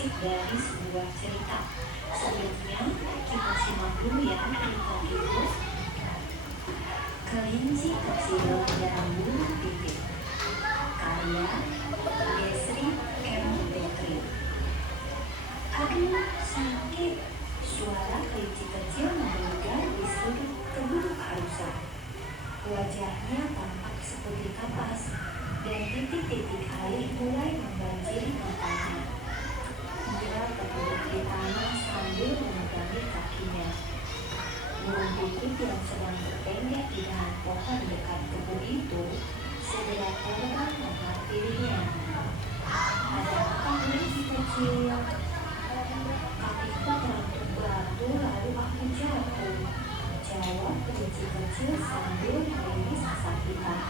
prinsip dari sebuah cerita. Sebelumnya kita simak dulu ya cerita itu. Kelinci Kecil dan Burung Pipit, karya Desri M. Petri. Aduh, sakit. Suara kelinci kecil menggelegar di sudut kebun Arusa. Wajahnya tampak seperti kapas dan titik-titik air mulai membanjiri matanya. Dia terduduk di tanah sambil memegangi kakinya. Burung pipit yang sedang bertengger di dahan pohon dekat kebun itu segera terbang menghampirinya. Ada apa kelinci kecil? Kakiku terantuk batu lalu aku jatuh, jawab kelinci kecil sambil merimis kesakitan.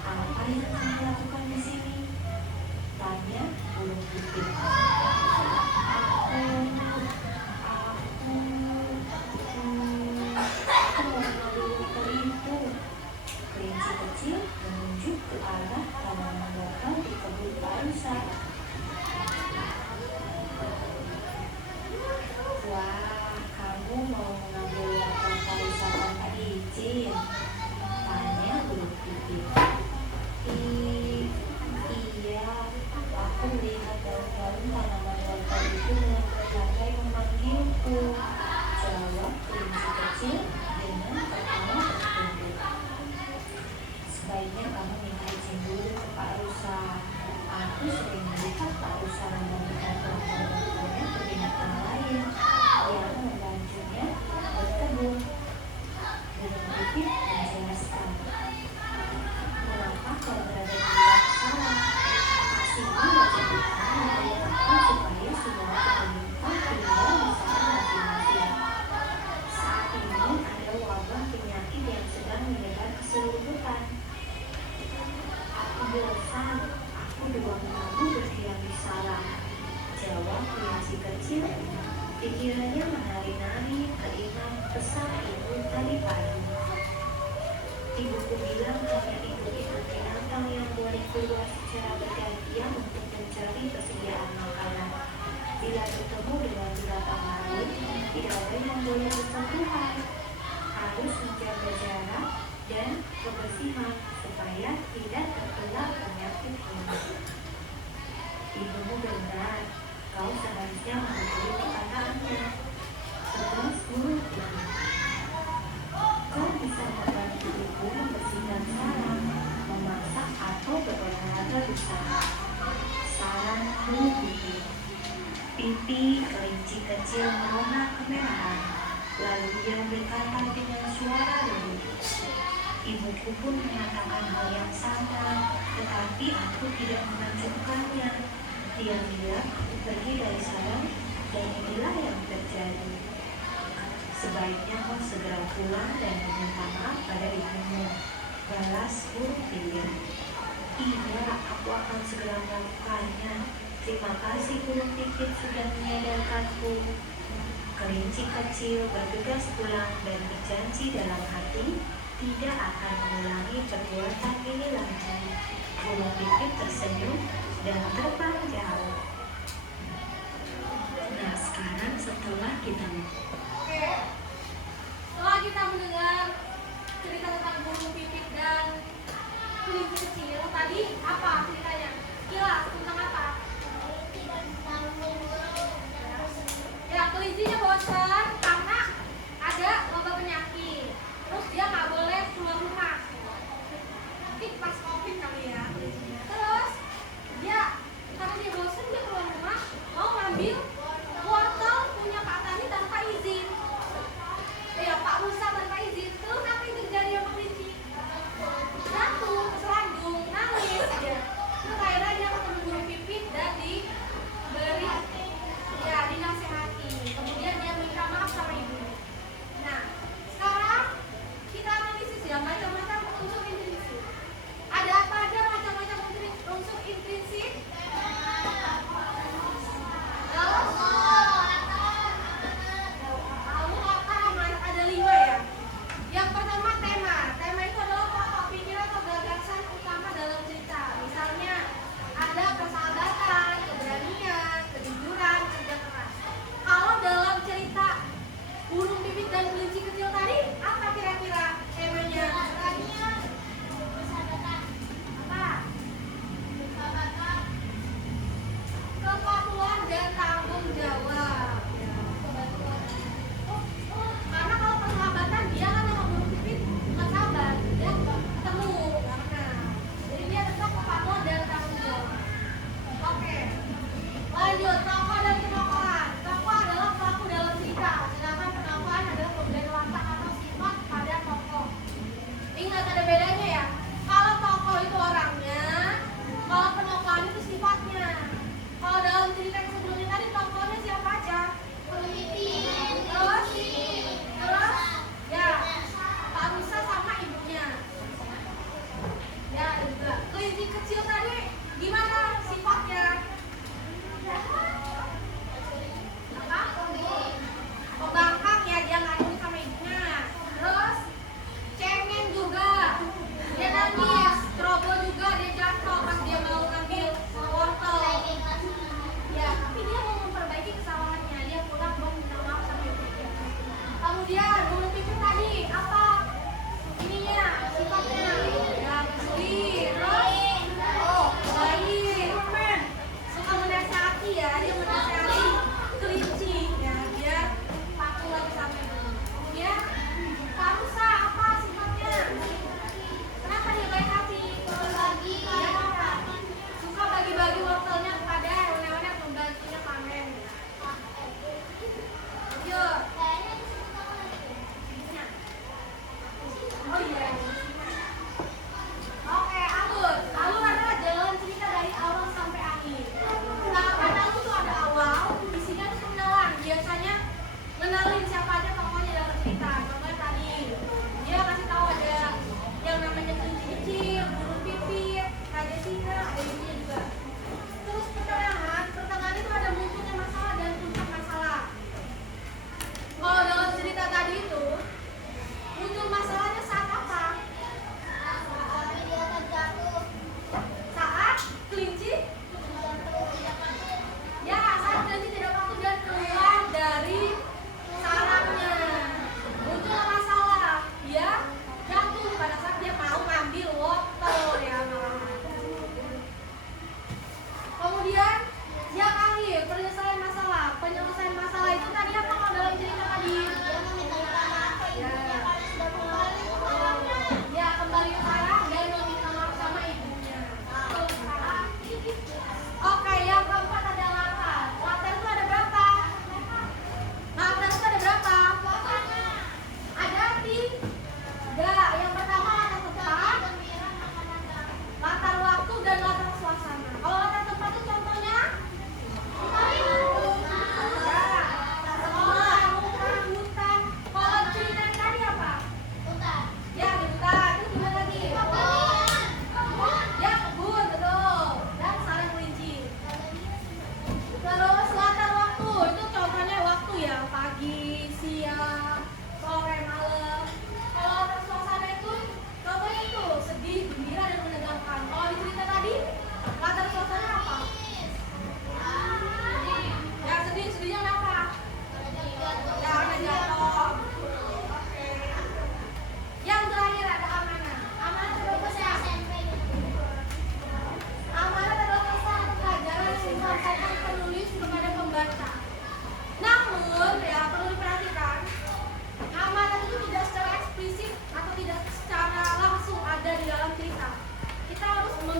Apa yang kamu lakukan di sini? Tanya burung pipit. Aku mau mengambil motor itu. Kelinci kecil menunjuk ke arah tanaman lokal di kebun Arusa. Wah, kamu mau mengambil motor Arusa tanpa izin? Tanya burung pipit. Iya, aku melihat daun-daun tanaman lokal itu berbagai memanggilku, jawab kelinci kecil dengan tertawa tertunduk. Sebaiknya kamu minta izin dulu ke Pak Rusa. Aku sering melihat Pak Rusa memberikan kelompok-kelompoknya ke binatang lain yang membantunya berkebun. Burung pipit menjelaskan. Mengapa kau berada di luar sana? Kasihku wajah hitam membayar aku supaya semua pemerintah tinggal di sana masing-masing. Saat ini ada wabah penyakit yang sedang menyebar ke seluruh hutan. Aku bosan, aku 2 minggu berdiam di sana, jawab kelinci kecil. Pikirannya menari-nari teringat pesan ibu tadi pagi. Ibuku bilang hanya ibu-ibu binatang yang boleh keluar secara bergantian untuk mencari persediaan makanan. Bila bertemu dengan binatang lain, tidak ada yang boleh bersentuhan. Harus menjaga jarak dan kebersihan supaya tidak tertular penyakit ini. Ibumu benar, kau seharusnya mengikuti perkataannya. Tegas burung pipit. Kau bisa membantu ibu membersihkan sarang, memasak atau berolahraga bersama. Saran burung pipit. Pipi kelinci kecil merona kemerahan, lalu dia berkata dengan suara lembut. Ibuku pun mengatakan hal yang sama, tetapi aku tidak mengajukannya. Dia bilang aku pergi dari sarang, dan inilah yang terjadi. Sebaiknya kau segera pulang dan meminta maaf pada ibumu, balas burung pipit. Iya, aku akan segera melakukannya. Terima kasih burung pipit sudah menyadarkanku. Kelinci kecil bergegas pulang dan berjanji dalam hati tidak akan mengulangi perbuatan ini lagi. Burung pipit tersenyum dan terbang jauh. Nah, sekarang setelah kita mendengar cerita tentang burung pipit dan kelinci kecil, tadi apa ceritanya? Kilas tentang apa? Ya, kelincinya bosan karena ada wabah penyakit. Terus dia nggak boleh keluar rumah. Mungkin pas COVID kali ya kelincinya. Terus dia karena dia bosan dia keluar rumah mau ngambil wortel punya Pak Tani tanpa izin. Ya Pak Rusa tanpa izin. Terus apa yang terjadi sama kelinci? Jatuh, keselandung, nangis dia. Terus akhirnya dia ketemu burung pipit dan diberi ya dinasehati. Kemudian dia minta maaf sama ibunya. Nah, sekarang kita analisis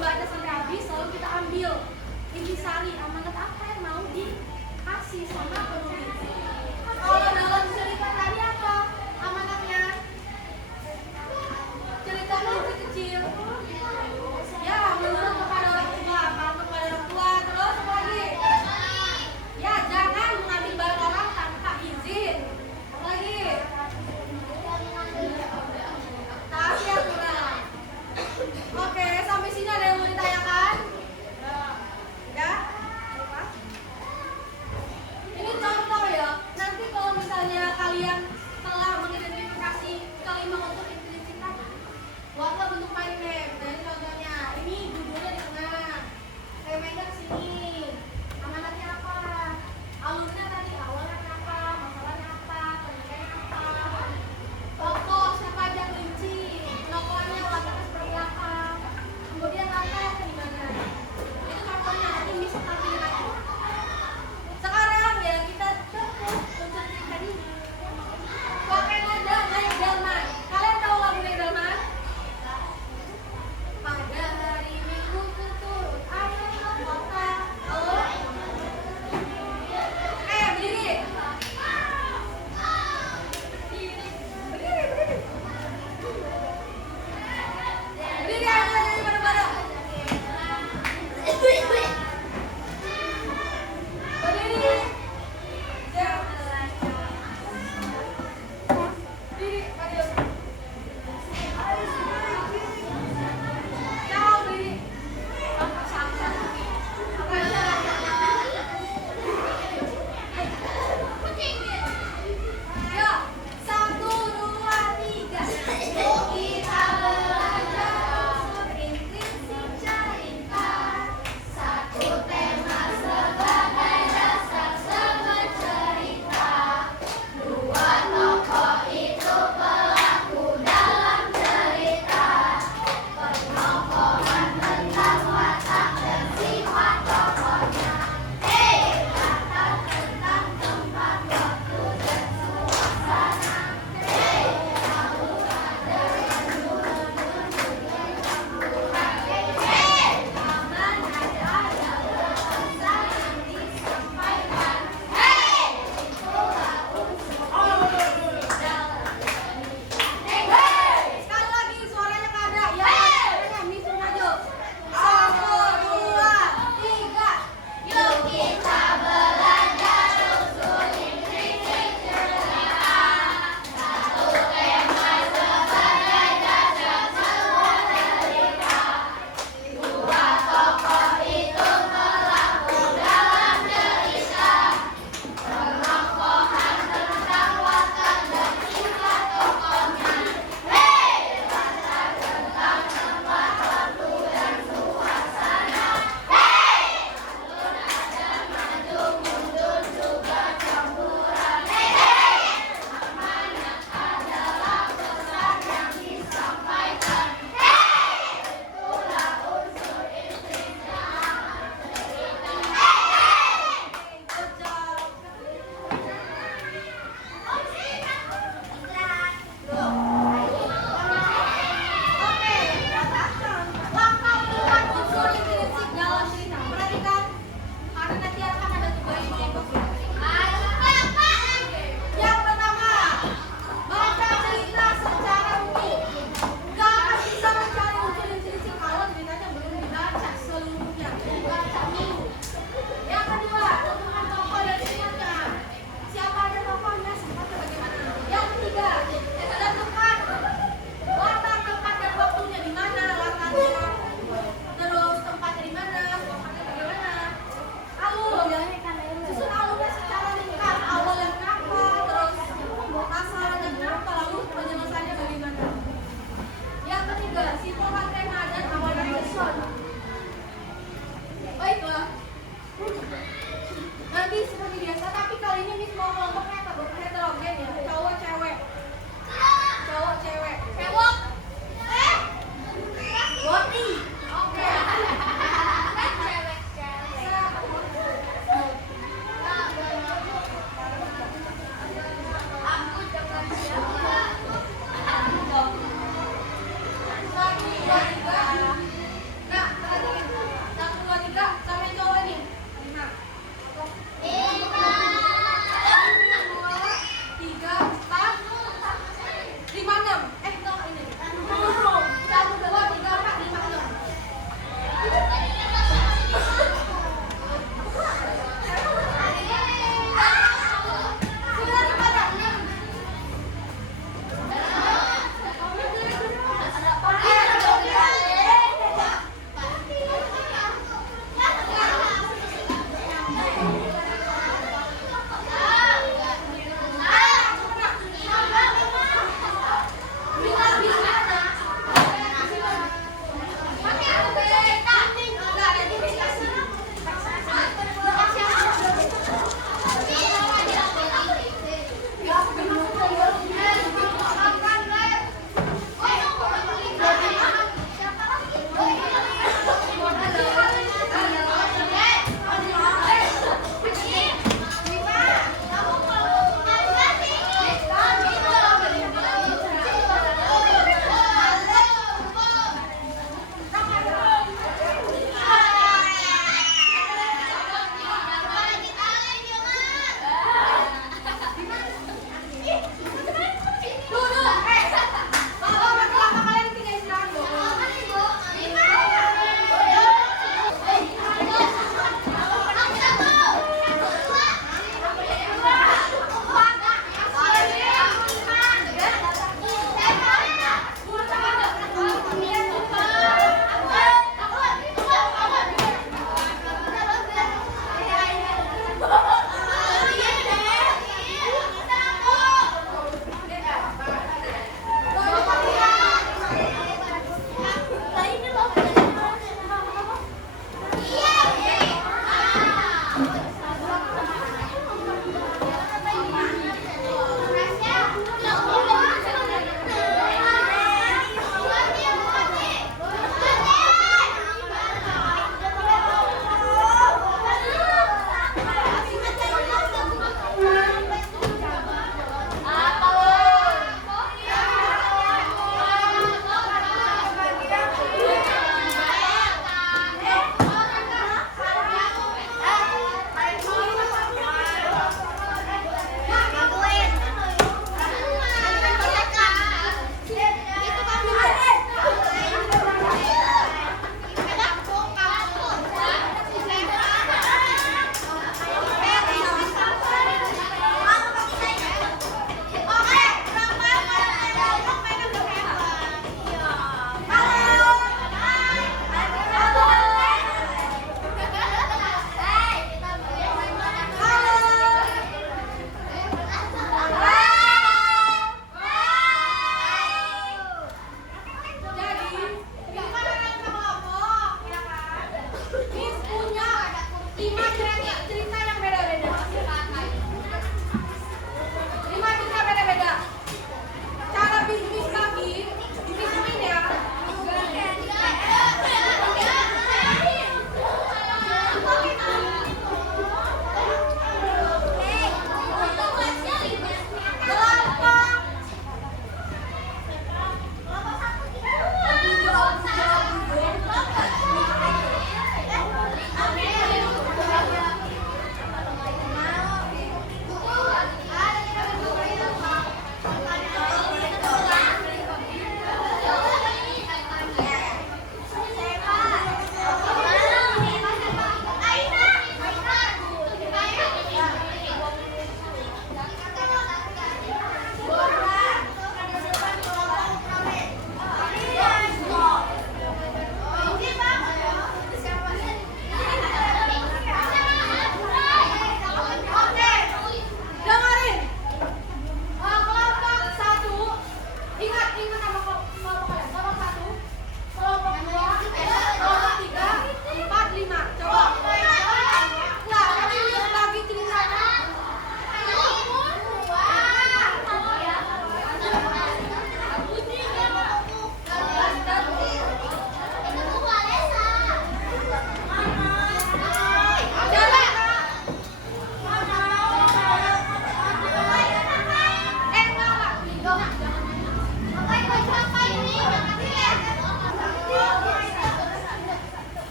membaca sampai habis, lalu kita ambil intisari amanat apa yang mau dikasih sama penulis. Kalau dalam cerita tadi apa amanatnya? Cerita kelinci kecil. Ya, menurut kepada orang tua, patuh pada orang tua. Terus apa lagi? Ya, jangan mengambil barang orang tanpa izin. Apa lagi? Tapi yang kurang. Oke, sampai sini ada yang mau ditanyakan? Ya? Apa? Ini contoh ya. Nanti kalau misalnya kalian telah mengidentifikasi kalimat untuk implisit, buatlah bentuk mind map. Jadi contohnya, ini judulnya di tengah. Reminder sini. Amanatnya apa? Alurnya tadi awalnya apa? Masalahnya apa? Penilaiannya apa? Tokoh siapa aja kelinci? Penokohannya wataknya seperti apa? Kemudian langkahnya di mana? Itu contohnya. Nanti bisa tampilin lagi. Sekarang ya kita tempuh unsur cerita ini. Pakai nada naik delman. Kalian tahu lagu naik delman? Pada hari Minggu kuturut ayah ke kota. Oh. Berdiri. Berdiri. Berdiri aja bareng-bareng.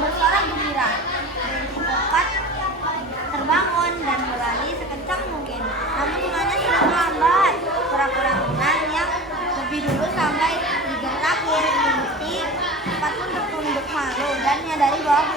bersorak gembira. Dan Hipokat terbangun dan berlari sekencang mungkin. Namun temannya sudah terlambat. Kura-kura Minang yang lebih dulu sampai di terakhir mengikuti cepat pun tertunduk malu dan menyadari bahwa